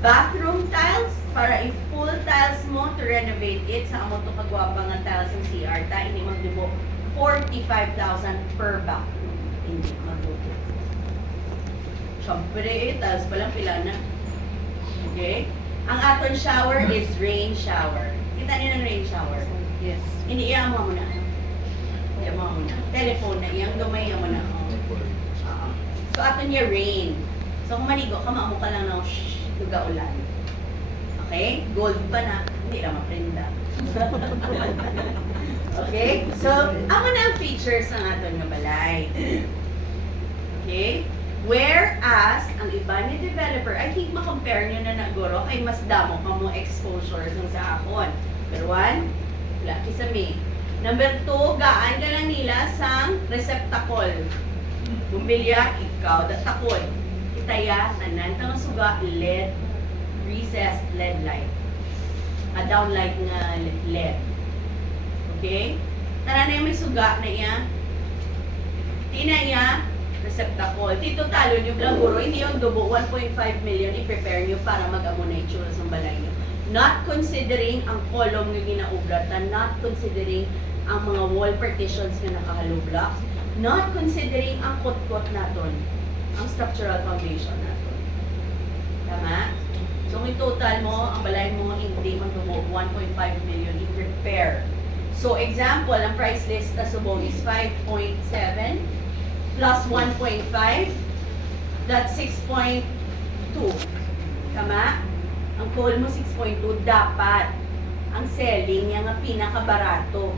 bathroom tiles, para i-full tiles mo to renovate it, sa amo to kagwapa nga tiles ng CR, ta ini magdubo 45,000 per bathroom. Hindi magdubo. Siyempre, tiles pa lang pila na. Okay? Ang aton shower is rain shower. Kita niyo ng rain shower? Yes. Hindi, iyama mo na. Iyama mo na. Telephone na, iyang gamay mo na. So, ato niya rain. So, kung maligo ka, maamo ka lang ng duga ulan. Okay? Gold pa na. Hindi lang maprinda. Okay? So, amo na ang features ng aton nga balay. Okay? Whereas, ang iba ni developer, I think makompare nyo na naguro kay mas damo ka mo exposures ng sa akon. Number 1, wala kisa me. Number 2, gaan ka lang nila sa receptacle. Bumbilya, ikaw, datakod. Kitaya, tanan ka nga suga, LED, recessed LED light. A downlight nga LED. Okay? Tara na yung may suga na iya. Tina iya, receptacle. Tito talo nyo blaguro, hindi yung dubo 1.5 million i-prepare nyo para mag-amo na itsura sa balay nyo. Not considering ang column nga ginaubratan, not considering ang mga wall partitions nga nakahalo blocks, not considering ang kot-kot naton, ang structural foundation naton. Tama? So, in total mo, ang balay mo hindi magdubo 1.5 million i-prepare. So, example, ang price list na subong is 5.7 plus 1.5, that's 6.2. Tama? Ang call mo 6.2, dapat ang selling niya nga pinakabarato.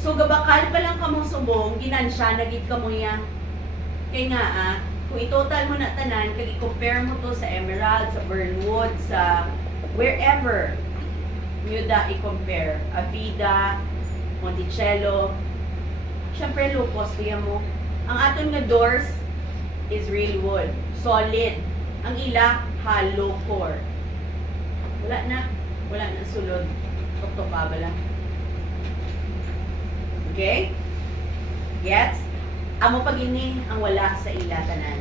So, gabakal pa lang kamo subong, ginansya, nagit ka mo yan. Kaya nga, kung i-total mo na tanan, kag i-compare mo to sa Emerald, sa Burnwood, sa wherever, nyo da i-compare. Avida, Monticello, syempre low cost liya mo. Ang aton nga doors is real wood, solid. Ang ila, hollow core. Wala na sulod. Tuktok-tukka ba lang? Okay? Gets? Amo pag ini ang wala sa ila tanan.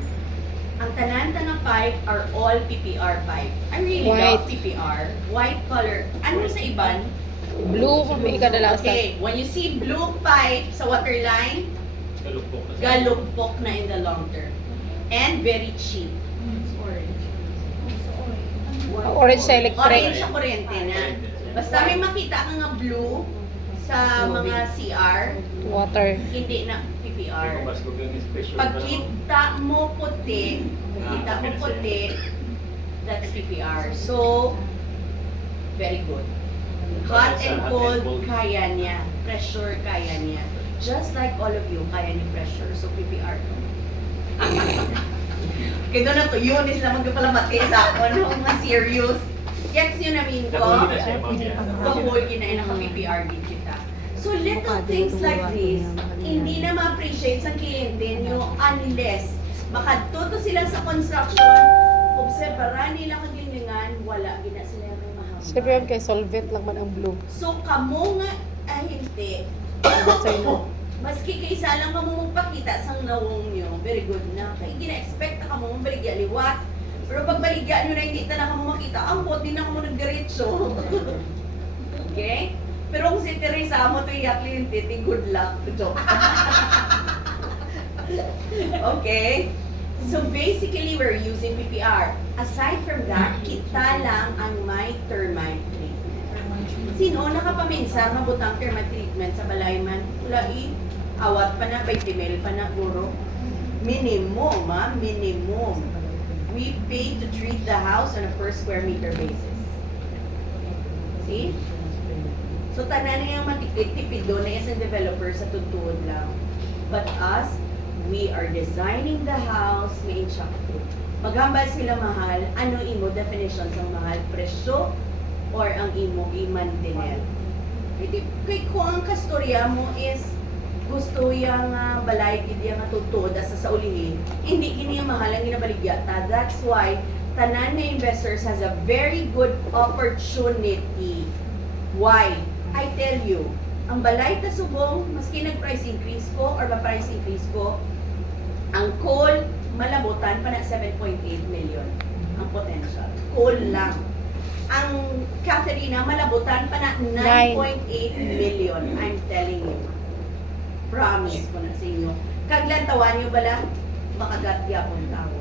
Ang tanan-tanang pipe are all PPR pipe. I really love PPR. White color. Ano sa iban? Blue kami kadalasan. Okay, when you see blue pipe sa water line, galugpok na in the long term. And very cheap. Orange sa Orange electric. sa kuryente na. Basta may makita ka nga blue sa mga CR, Water. hindi na PPR. Pagkita mo puti, that's PPR. So, very good. Hot and cold, kaya niya. Pressure, kaya niya. Just like all of you, kaya niya pressure. So, PPR to. Kaya doon na to, yun is naman ka pala mati sa ako, no? Mga serious. Gets yun namin ko. Pag-hold yun na yun ang PPR din kita. So, little things like this, hindi na ma-appreciate sa kliyente nyo unless makatuto sila sa construction, obserbaran nila kagilingan, wala gina sila yung mahal. Siyempre yun kay Solvent lang man ang blue. So, kamo nga, hindi. Basay na. Maski kaysa lang kamo mong pakita sang nawong nyo, very good na. Kaya gina-expect na kamo mong baligya liwat. Pero pag baligya nyo na hindi na kamo makita, ang bot din na kamo nagdiretso. Okay? Pero kung si Teresa mo ito iyaklinte, good luck. Joke. Okay? So basically, we're using PPR. Aside from that, kita lang ang may termite treatment. Sino nakapaminsa mabutang termite treatment sa balayman? Wala awat pa na, 20 mil pa na, guro. Minimum, minimum. We pay to treat the house on a per square meter basis. See? So, tanan na yung matipid-tipid doon na isang developer sa tutuod lang. But us, we are designing the house, may insakto. Maghambal sila mahal, ano imo definition sa mahal? Presyo or ang imo i-mantenel? Kay kung ang kastorya mo is gusto yung balay gid yung tutod sa ulihin, hindi kini mahal ang ginabaligya ta. That's why tanan nga investors has a very good opportunity. Why? I tell you, ang balay ta subong, maski nag-price increase ko or ma-price increase ko, ang coal malabutan pa na 7.8 million ang potential. whole lang. Ang Caterina, malabutan pa na 9.8 million. I'm telling you. Promise ko na sa inyo. Kaglantawan nyo ba lang? Makagatya kong tao.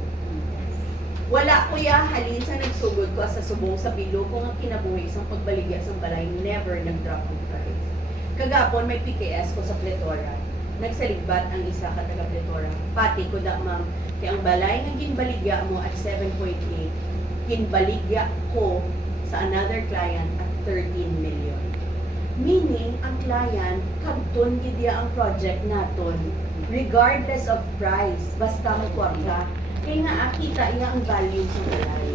Wala kuya, halin sa nagsugod ko sa subong sa bilo kung ang kinabuhi sa pagbaligya sa balay, never nag-drop ang price. Kagapon, may PKS ko sa Pletora. Nagsaligbat ang isa ka taga Pletora. Pati ko da, ma'am, kaya ang balay ng ginbaligya mo at 7.8, ginbaligya ko sa another client at 13 million. Meaning, ang client, kagton gidya ang project naton, regardless of price, basta mo kwarta. Kaya nga, kita iya ang value sa balay.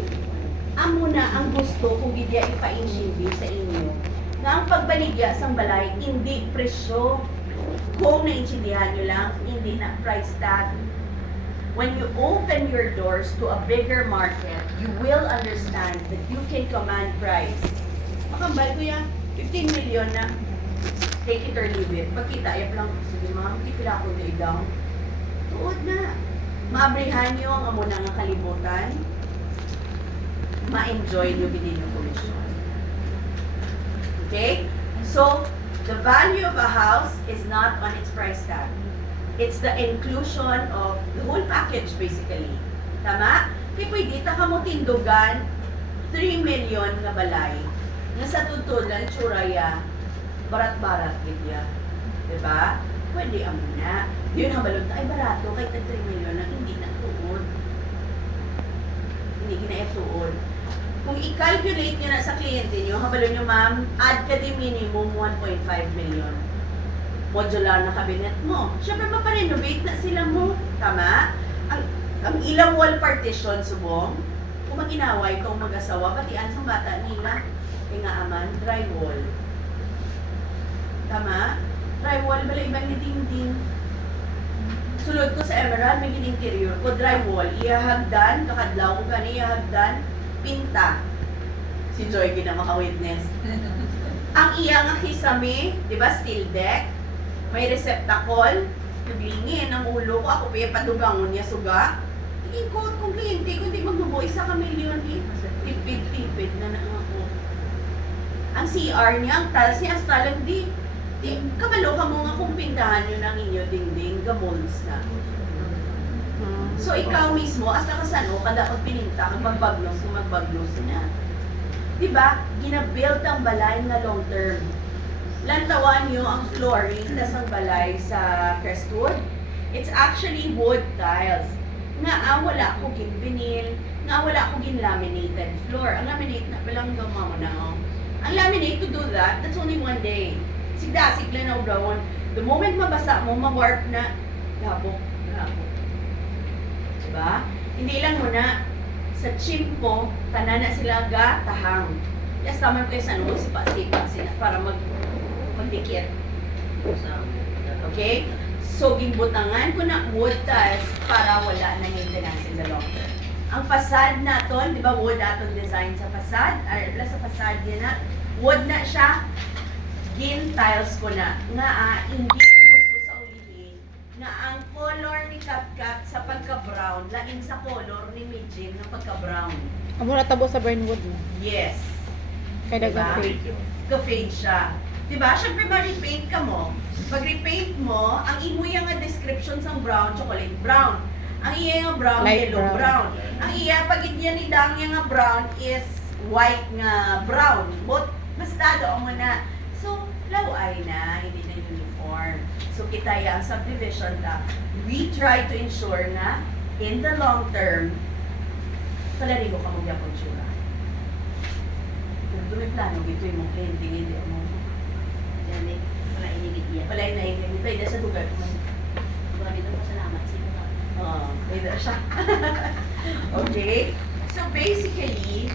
Amo na ang gusto kung gidya ipa-insibi sa inyo na ang pagbaligya sa balay, hindi presyo. Kung naintindihan nyo lang, hindi na price tag. When you open your doors to a bigger market, you will understand that you can command price. Makambal ko yan, 15 million na. Take it or leave it. Pagkita, yap lang, sige ma'am, di pila ko day down. Tuod na. Maabrihan nyo ang amo na nga kalibutan. Ma-enjoy nyo binin yung commission. Okay? So, the value of a house is not on its price tag. It's the inclusion of the whole package basically. Tama? Kaya pwede ta ka mo tindugan 3 million nga balay. Nga sa tutod lang tsuraya, barat-barat gidya. Diba? Pwede amo na. Yun ang balon ay barato kay 3 million na hindi na tuod. Hindi gina-tuod. Kung i-calculate nyo na sa kliyente nyo, habalon nyo ma'am, add ka di minimum 1.5 million. Modular na cabinet mo. Siyempre, maparenovate na sila mo. Tama? Ang ilang wall partition, subong, kung mag-inaway kung mag-asawa, patian sa bata nila, aman, drywall. Tama? Drywall, bala ibang ni dingding. Sulod ko sa Emerald, may interior ko, drywall. Iyahagdan, kakadlaw ko gani, iyahagdan, pinta. Si Joy, gina maka-witness. Ang iya nga kisame, di ba, steel deck, may receptacle, naglingin ang ulo ko, ako pa yung padugangon niya suga. Ikot kung kliyente, kundi magbubuhay sa kamilyon eh. Tipid-tipid na ako. Ang CR niya, ang tiles niya, hasta lang di kabalo ka mo nga kung pintahan nyo ng inyo dingding, gamolds na. So ikaw mismo, hasta ka sano, kada kung pininta, kung magbaglos na. Diba? Ginabuild ang balay na long term. Lantawan nyo ang flooring tas ang balay sa Crestwood. It's actually wood tiles. Nga wala ko gin-vinyl, nga wala ko gin-laminated floor. Ang laminate na palang gamaw na oh. Ang laminate to do that, that's only 1 day. Sigdasig lang na brown. The moment mabasa mo, ma-warp na, labok. Diba? Hindi lang muna, sa chimpo, tanan na sila gatahang. Yes, tama ko yung sanong sipa-sipa sila para magdikit. Okay? So, gimbutangan ko na wood tiles para wala na maintenance in the long term. Ang facade naton, di ba wood atong design sa facade, plus sa facade yan na, wood na siya, gin tiles ko na, nga hindi ko gusto sa ulihin, nga ang color ni Katkat sa pagka-brown, laing sa color ni Mijin na pagka-brown. Amo na tabo sa Burnwood mo. Yes. Kaya Diba? nag-fade. Ka-fade siya. Diba? Siyempre ma-repaint ka mo. Pag repaint mo, ang imo yung nga description sa brown, chocolate brown. Ang iya nga brown, Light yellow brown. brown. Ang iya, pag iya ni Dang yung nga brown is white nga brown. But, basta doon mo na. So, laway na, hindi na uniform. So, kita yung subdivision na we try to ensure na in the long term, palarigo ka mo yung tsura. Kung may plano, dito yung mga kliyente, hindi mo. Yan eh, wala inigit yan. Wala yung naingin. Pwede sa lugar mo. Grabe doon pa salamat. Sino ka? Oo, pwede siya. Okay? So, basically,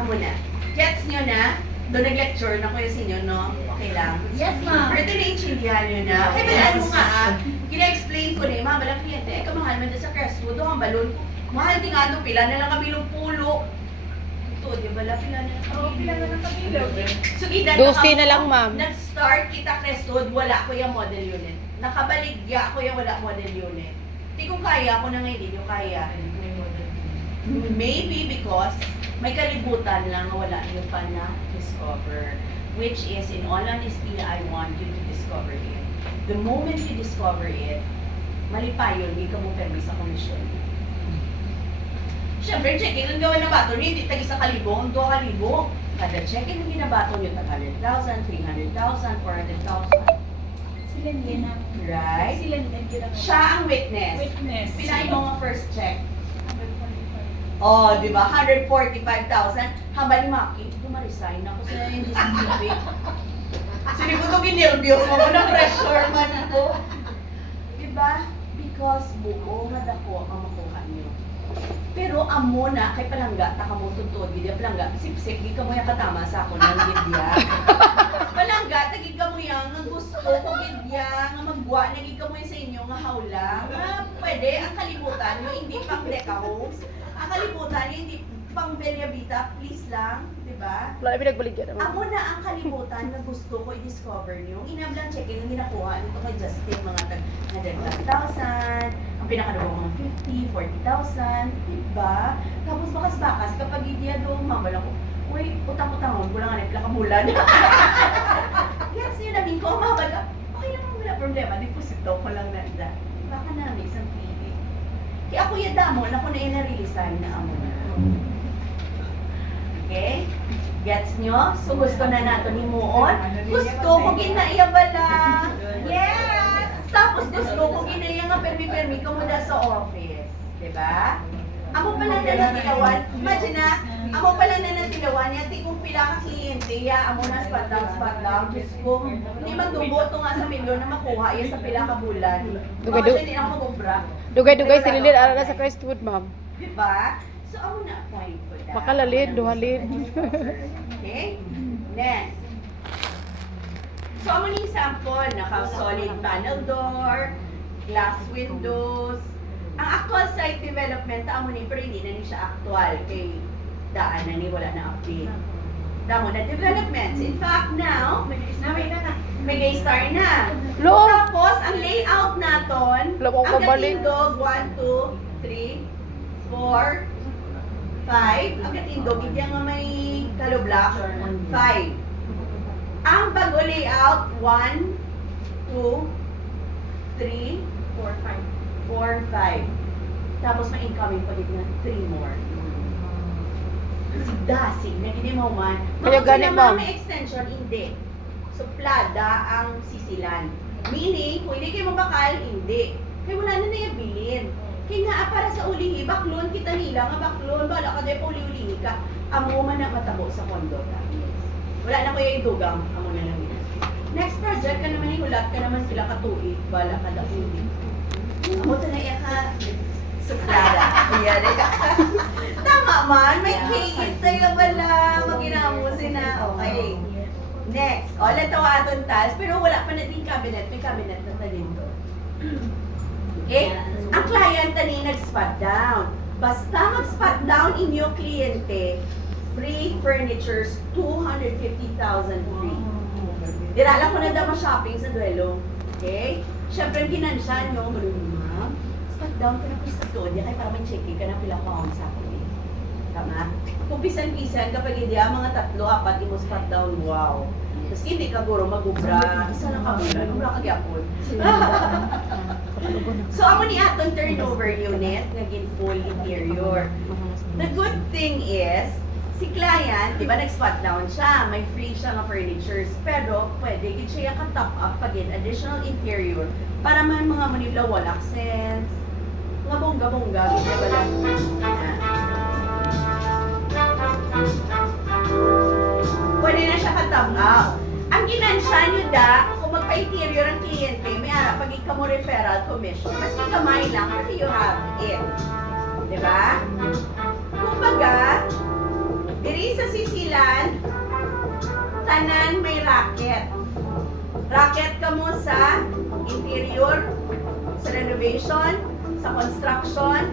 amo na. Gets nyo na? Doon nag-lecture na ko yung sinyo, no? Okay lang. Yes, ma'am. Pero na-intindihan nyo na. Okay, balaan mo nga Gina-explain ko na yung mga balang kliyente, eh, kamahal man doon sa Crestwood, ang balon ko. Mahal din nga doon, pila na lang kami ng pulo. Ito, di ba? Pila na lang kami. Pila na lang kami. So, gidan 12 na lang, ma'am. Nag-start kita Crestwood, wala ko yung model unit. Nakabaligya ko yung wala model unit. Hindi ko kaya, ako na ngayon, hindi ko kaya. Maybe because May kalibutan lang na wala niyo pa na-discover. Which is, in all honesty, I want you to discover it. The moment you discover it, mali pa yun, hindi ka mo permi sa komisyon. Siyempre, checking ang gawa ng bato niyo, hindi tag 1,000, 2,000. Kada checking ang ginabato niyo, tag 100,000, 300,000, 400,000. Sila din ang... Right? Sila din ang... Siya ang witness. Witness. Pinahin mo ang first check. Oh, di ba? 145,000. Haba ni Maki, resign ako sa hindi sisipin. Sini ko ito ginervyos mo ko na pressure man ako. Di ba? Because buo nga dako ang makuha niyo. Pero amo na kay palangga, taka mo tuntun, gidya palangga, sip-sip, di ka mo yung katama sa ako ng gidya. Palangga, tagig ka mo yung nga gusto ko gidya, nga magwa, nagig ka mo yung sa inyo nga hawla. Pwede, ang kalibutan nyo, hindi pang Deca Homes. Ang kalibutan nyo, hindi pang Bella Vita, please lang, di ba? Wala na pinagbaligyan naman. Amo na ang kalibutan na gusto ko i-discover nyo. Inablang check-in ang ginakuha nito kay Justin, mga tag 100,000, ang pinakadawang mga 50, 40,000, diba? Tapos bakas-bakas, kapag hindi doon, mambala ko, uy, utang-utangon ko lang nga nagla kamulan. Yes, yun namin ko, mabala, okay lang, wala problema, deposito ko lang na ida. Baka namin isang pili. Kaya ako yung damon, ako na yung narilisan na amo na. Okay? Gets nyo? So gusto na nato ni Muon. Gusto ko ginaiyabala. Yes! Tapos gusto ko ginaya nga permi-permi ka muna sa office. Diba? Ako pala na natilawan. Imagine na, ako pala na natilawan. Yati kung pila ka kliyente, ya, amo na spot down. Diyos ko, hindi magdubo to nga sa milyon na makuha yan sa pila ka bulan. Dugay-dugay. Baka siya nilang magubra. Dugay-dugay si Lilin, ara na sa Crestwood, ma'am. Diba? So, ako na point for that. Makalalin, duhalin. Okay? Next. So, ako ni example, naka-solid panel door, glass windows. Ang actual site development, amo ni, pero hindi na ni siya actual. Kay daan na ni, wala na update. Damo na developments. In fact, now, may star na. Lo! Tapos, ang layout naton, Labo ang ko balik. katindog, 1, 2, 3, 4, 5. Ang katindog, hindi nga may kaloblock, 5. Ang bago layout, 1, 2, 3, 4, 5. Tapos may incoming pa dito na 3 more. Dasig, na hindi mo man. Kaya gani, ma'am. May extension, hindi. So, plada ang sisilan. Meaning, kung hindi kayo mabakal, hindi. Kaya wala na naiabilin. Kaya nga, para sa ulihi, baklon kita nila, nga baklon, bala ka dahil uli-ulihi ka, amo man na matabo sa kondo. Wala na kuya idugang, amo na lang yun. Next project, ka naman ihulat ka naman sila katuig, bala ka daw hindi. Amo to na iya ka, suplada. Iyari ka. Tama man, may kingit tayo bala, maginamusin na. Okay. Next, ulit ako aton task, pero wala pa natin cabinet, may cabinet na talin to. Okay? Ang client tani nag-spot down. Basta mag-spot down inyong kliyente, free furnitures, 250,000 free. Dirala ko na dama shopping sa duelo. Okay? Siyempre, ginansyan nyo, ma'am, spot down ka na po sa doon, kaya para may check-in ka na pila ko ang sa akin. Tama? Kung pisan-pisan, kapag hindi mga 3, 4, mo spot down, wow. Tapos hindi ka guro magubra, isa lang ka muna, nubra ka gyapon. So, ako ni atong turnover unit, naging full interior. The good thing is, si client, di ba nag-spot down siya, may free siya ng furnitures, pero pwede gid siya ka top up pag additional interior para may mga manila wall accents, mga bongga-bongga, gid ba lang. Pwede na siya ka-top up. Ang ginansya nyo da, kung magpa-interior ang kliyente, may ara, pag ikaw mo referral commission, mas kamay lang, pero you have it. Diba? Kumbaga, diri sa sisilan, tanan may racket. Racket ka mo sa interior, sa renovation, sa construction,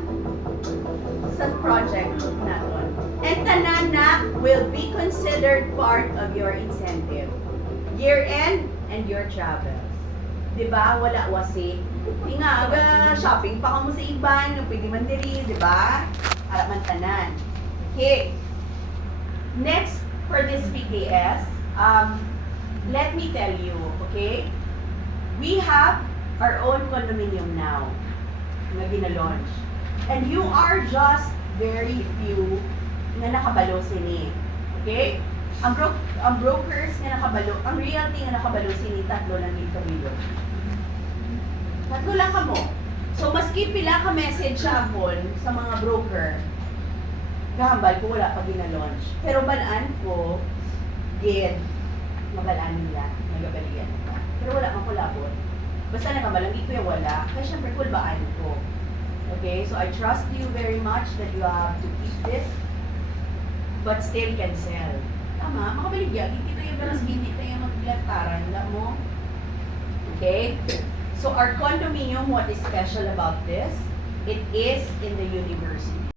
sa project naton. And tanan na will be considered part of your incentive. Year-end and your travels. Diba? Wala wasi. Di nga, shopping pa ka mo sa iban, yung pwede man diri, diba? Para man tanan. Okay. Next, for this PKS, let me tell you, okay? We have our own condominium now na gina-launch. And you are just very few na nakabalo sini. Okay? Ang brokers nga nakabalo, ang realty nga nakabalo sini, 3 lang dito bilo. 3 lang kamo. So, maski pila ka message sa akon sa mga broker, gahambal ko wala pa gina-launch. Pero balaan ko, gid, mabalaan nila, nagabalian pa. Pero wala mang kulabot. Basta nakabalang ito yung wala, kaya syempre kulbaan ko. Okay, so I trust you very much that you have to keep this, but still can sell. Tama, makabaligya, hindi tayo balas, hindi tayo maglataran, alam mo? Okay? So our condominium, what is special about this? It is in the university.